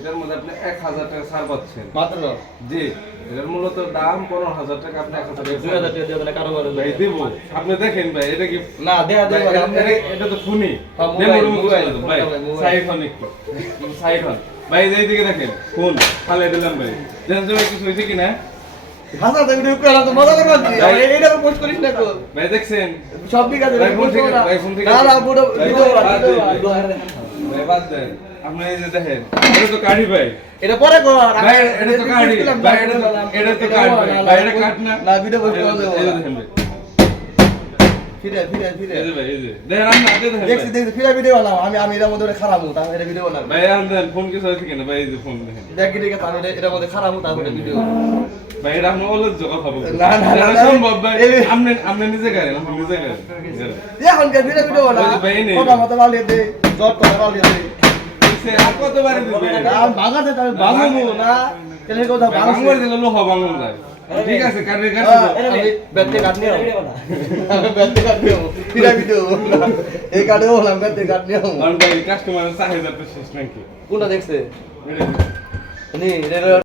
এটার মধ্যে আপনি 1000 টাকা ছাড় পাচ্ছেন মাত্র জি। এটার মূলত দাম 15000 টাকা, আপনি 1000 টাকা 2000 টাকা দিয়ে দেন কারো করে ভাই দিব। আপনি দেখেন ভাই এটা কি না দেয়া দেব এটা তো ফোনই মোবাইল ভাই সাইড হন একটু সাইড হন ভাই এই দিকে দেখেন ফোন ফালে দিলাম ভাই জানেন যে কিছু হইছে কি না হাসা তো ভিডিও করা তো মজা করবা এইটা পোস্ট করিস না কো ভাই দেখছেন সব দিক আছে ভাই ফোন থেকে ভাই ফোন থেকে না না পুরো ভিডিও ভাই বাদ দেন আপনি এই যে দেখেন এটা তো কাঠি ভাই এটা পরে কর ভাই এটা তো কাঠি ভাই এটা তো কাঠ ভাই এটা কাঠ না না ভিডিও পোস্ট করে দেব এই যে দেখেন ভাই ফিরে এই যে ভাই এই যে দেখেন আপনি আগে দেখেন দেখছি দেখছি ফিরে ভিডিও বানাও আমি এর মধ্যে খারাপ হই তাহলে এটা ভিডিও বানাবো ভাই আনদেন ফোন কিছু হইছে কিনা ভাই এই যে ফোন দেখেন দেখি দেখি আমি এর মধ্যে খারাপ হই তাহলে ভিডিও ভাই এটা আপনি অলস জগা খাবো না, না, না, না। সম্ভব ভাই আপনি নিজে করেন আপনি নিজে করেন এখন কে ভিডিও বানাও ওই যে ভাই নেই। কথা মত বালিয়ে দে জট করে বালিয়ে দে সে আর কতবার দিবে আর ভাগাতে তাহলে ভাঙবো না কেন কথা ভাঙবো ভাঙবো দিলে লোহ ভাঙন যায় ঠিক আছে কাটে আমি ব্যাটে কাট নিও আমি ব্যাটে কাট নিও ফিরা ভিডিও এই কাটেও হলাম ব্যাটে কাট নিও ভাই কাস্টমার চাহিদা তো শেষ নাকি কোনটা দেখছে এটা নি